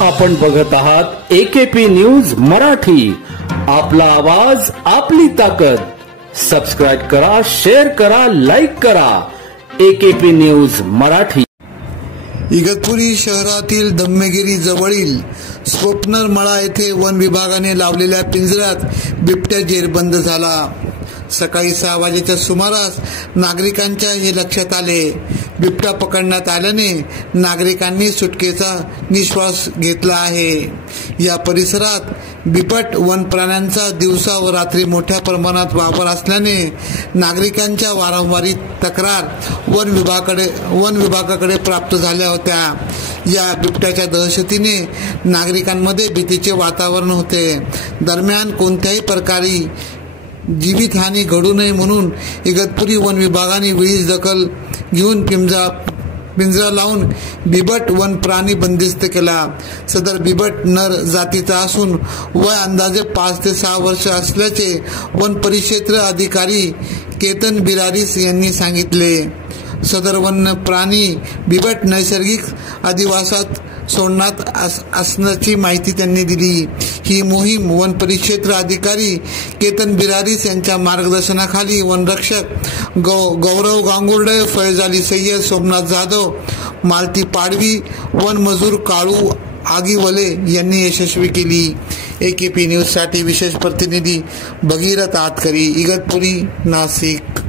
आपण बघत आहात AKP न्यूज मराठी, आपला आवाज आपली ताकद। सबस्क्राइब करा, शेअर करा, लाईक करा। AKP news Marathi. इगतपुरी शहरातील धम्मेगिरी जवळील स्वप्नर मळा येथे वन विभागाने लावलेल्या पिंजऱ्यात बिबट्या जेरबंद झाला। सकाळी 6 वाजेच्या सुमारास नागरिकांच्या हे लक्षात आले। बिबट्या पकडण्यात आल्याने नागरिकांनी सुटकेचा निश्वास घेतला आहे। या परिसरात बिबट वन प्राण्यांचा दिवसा व रात्री मोठ्या प्रमाणात वावर असल्याने नागरिकांच्या वारंवार तक्रार वन विभागाकडे प्राप्त झाल्या होत्या। या बिबट्याच्या दहशतीने नागरिकांमध्ये भीतीचे वातावरण होते। दरम्यान कोणत्याही प्रकारे जीवितहानी घडू नये म्हणून इगतपुरी वन विभागाने वेळीच दखल घेऊन पिंजरा लावून बिबट वन प्राणी बंदिस्त केला। सदर बिबट नर जातीचा असून वय अंदाजे 5 ते 6 वर्ष असल्याचे वन परिक्षेत्र अधिकारी केतन बिरारीस यांनी सांगितले। सदर वन प्राणी बिबट नैसर्गिक अधिवासात सोडण्यात असण्याची माहिती त्यांनी दिली। ही मोहीम वन परिक्षेत्र अधिकारी केतन बिरारीस यांच्या मार्गदर्शनाखाली वनरक्षक गौरव गांगुर्डे, फैज अली सय्यद, सोमनाथ जाधव, मालती पाडवी, वन मजूर काळू आगीवले यांनी यशस्वी केली। AKP न्यूज साठी विशेष प्रतिनिधी भगीरथ आतकरी, इगतपुरी, नाशिक।